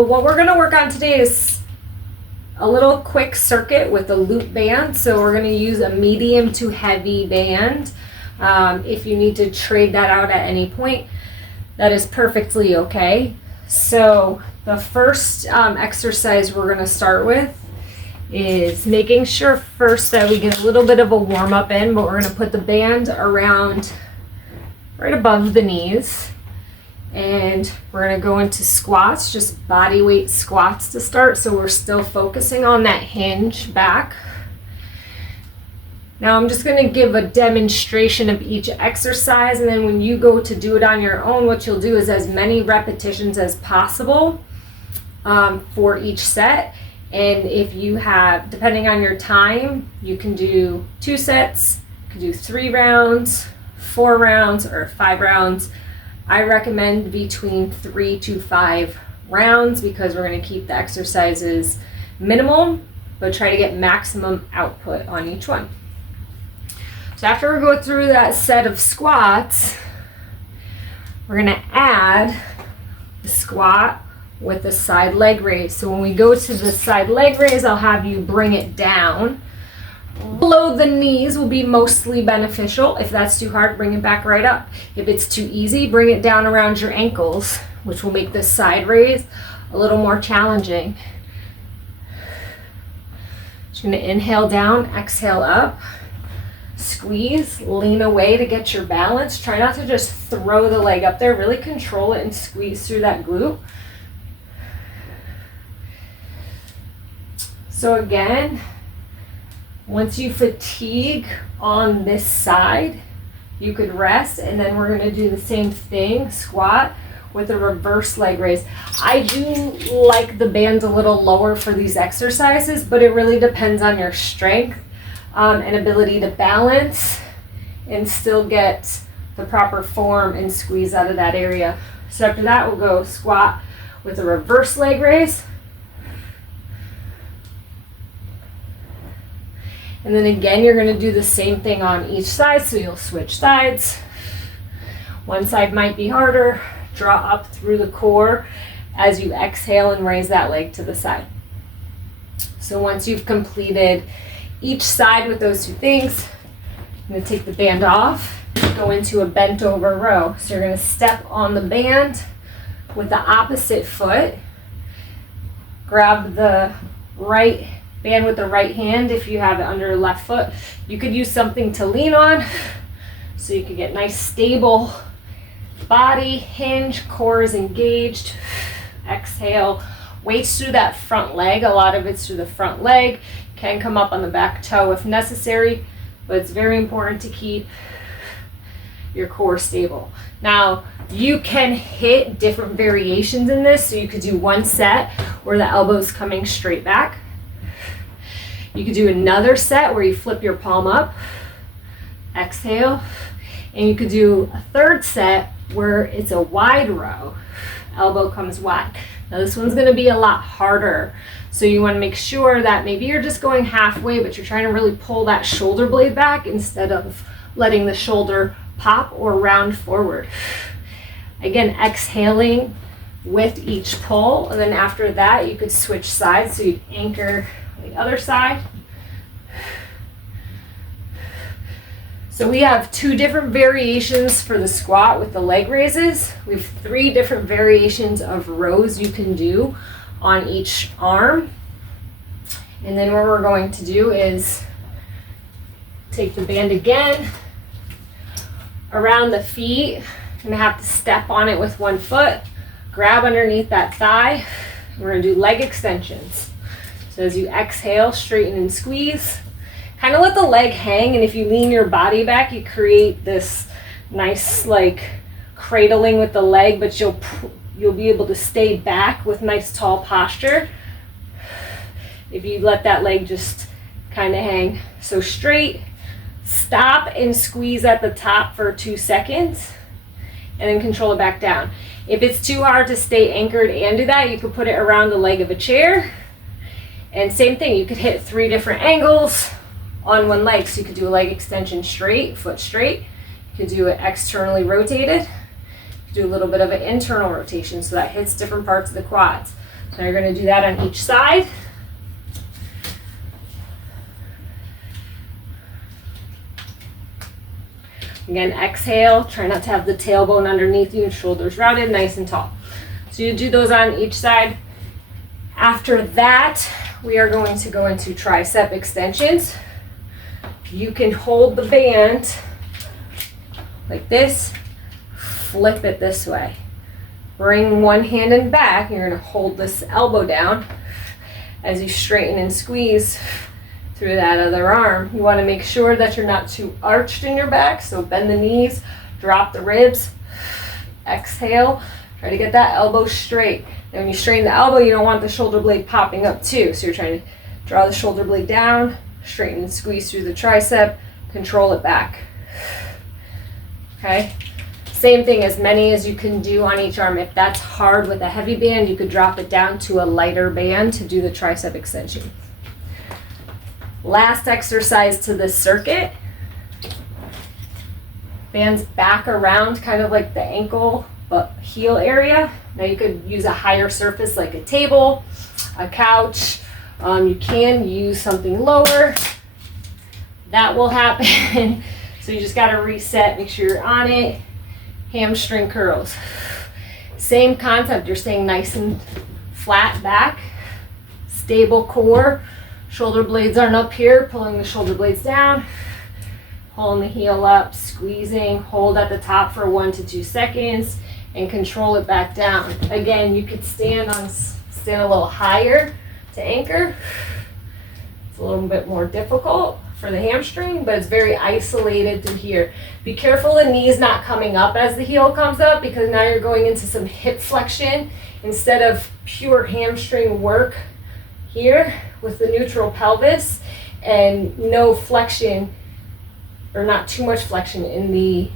What we're gonna work on today is a little quick circuit with a loop band. So we're gonna use a medium to heavy band. If you need to trade that out at any point, that is perfectly okay. So the first exercise we're gonna start with is making sure first that we get a little bit of a warm up in, but we're gonna put the band around right above the knees. And we're gonna go into squats, just body weight squats to start. So we're still focusing on that hinge back. Now I'm just gonna give a demonstration of each exercise, and then when you go to do it on your own, what you'll do is as many repetitions as possible for each set. And if you have, depending on your time, you can do 2 sets, you can do 3 rounds, 4 rounds, or 5 rounds. I recommend between 3 to 5 rounds because we're going to keep the exercises minimal, but try to get maximum output on each one. So after we go through that set of squats, we're going to add the squat with the side leg raise. So when we go to the side leg raise, I'll have you bring it down. Below the knees will be mostly beneficial. If that's too hard, bring it back right up. If it's too easy, bring it down around your ankles, which will make this side raise a little more challenging. Just gonna inhale down, exhale up, squeeze, lean away to get your balance. Try not to just throw the leg up there, really control it and squeeze through that glute. So again, once you fatigue on this side, you could rest, and then we're gonna do the same thing, squat with a reverse leg raise. I do like the band a little lower for these exercises, but it really depends on your strength and ability to balance and still get the proper form and squeeze out of that area. So after that, we'll go squat with a reverse leg raise. And then again, you're gonna do the same thing on each side, so you'll switch sides. One side might be harder. Draw up through the core as you exhale and raise that leg to the side. So once you've completed each side with those 2 things, I'm gonna take the band off, go into a bent over row. So you're gonna step on the band with the opposite foot, grab the right band with the right hand if you have it under your left foot. You could use something to lean on so you could get nice stable body, hinge, core is engaged. Exhale, weights through that front leg. A lot of it's through the front leg. Can come up on the back toe if necessary, but it's very important to keep your core stable. Now, you can hit different variations in this. So you could do 1 set where the elbow's coming straight back. You could do another set where you flip your palm up, exhale, and you could do a 3rd set where it's a wide row, elbow comes wide. Now this one's gonna be a lot harder, so you wanna make sure that maybe you're just going halfway, but you're trying to really pull that shoulder blade back instead of letting the shoulder pop or round forward. Again, exhaling with each pull, and then after that, you could switch sides, so you anchor the other side. So we have 2 different variations for the squat with the leg raises. We have 3 different variations of rows you can do on each arm. And then what we're going to do is take the band again around the feet. You're gonna have to step on it with 1 foot, grab underneath that thigh. We're gonna do leg extensions. So as you exhale, straighten and squeeze. Kind of let the leg hang, and if you lean your body back, you create this nice like cradling with the leg, but you'll be able to stay back with nice tall posture if you let that leg just kind of hang. So straight, stop and squeeze at the top for 2 seconds, and then control it back down. If it's too hard to stay anchored and do that, you could put it around the leg of a chair. And same thing, you could hit 3 different angles on 1 leg. So you could do a leg extension straight, foot straight. You could do it externally rotated. You could do a little bit of an internal rotation, so that hits different parts of the quads. So you're going to do that on each side. Again, exhale, try not to have the tailbone underneath you and shoulders rounded, nice and tall. So you do those on each side. After that, we are going to go into tricep extensions. You can hold the band like this, flip it this way. Bring one hand in back, you're gonna hold this elbow down as you straighten and squeeze through that other arm. You wanna make sure that you're not too arched in your back, so bend the knees, drop the ribs, exhale, try to get that elbow straight. And when you straighten the elbow, you don't want the shoulder blade popping up too, so you're trying to draw the shoulder blade down, straighten and squeeze through the tricep, control it back. Okay? Same thing, as many as you can do on each arm. If that's hard with a heavy band, you could drop it down to a lighter band to do the tricep extension. Last exercise to this circuit. Bands back around, kind of like the ankle, but heel area. Now you could use a higher surface like a table, a couch. You can use something lower. That will happen. So you just got to reset, make sure you're on it. Hamstring curls. Same concept, you're staying nice and flat back, stable core. Shoulder blades aren't up here, pulling the shoulder blades down, pulling the heel up, squeezing, hold at the top for 1 to 2 seconds, and control it back down. Again, you could stand a little higher to anchor. It's a little bit more difficult for the hamstring, but it's very isolated to here. Be careful the knees not coming up as the heel comes up, because now you're going into some hip flexion instead of pure hamstring work here with the neutral pelvis, and no flexion, or not too much flexion in the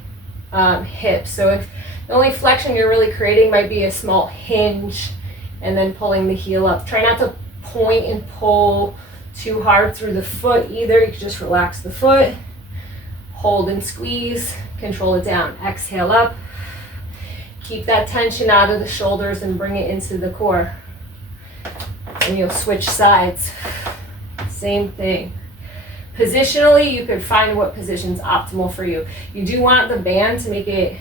hips. So if the only flexion you're really creating might be a small hinge and then pulling the heel up. Try not to point and pull too hard through the foot either. You can just relax the foot, hold and squeeze, control it down. Exhale up. Keep that tension out of the shoulders and bring it into the core. And you'll switch sides. Same thing. Positionally, you could find what position's optimal for you. You do want the band to make it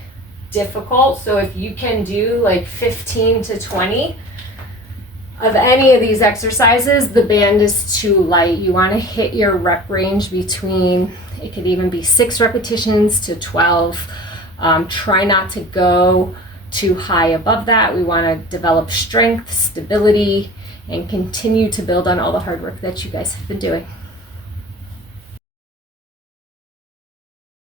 difficult, so if you can do like 15 to 20 of any of these exercises, the band is too light. You want to hit your rep range between, it could even be 6 repetitions to 12. Try not to go too high above that. We want to develop strength, stability, and continue to build on all the hard work that you guys have been doing.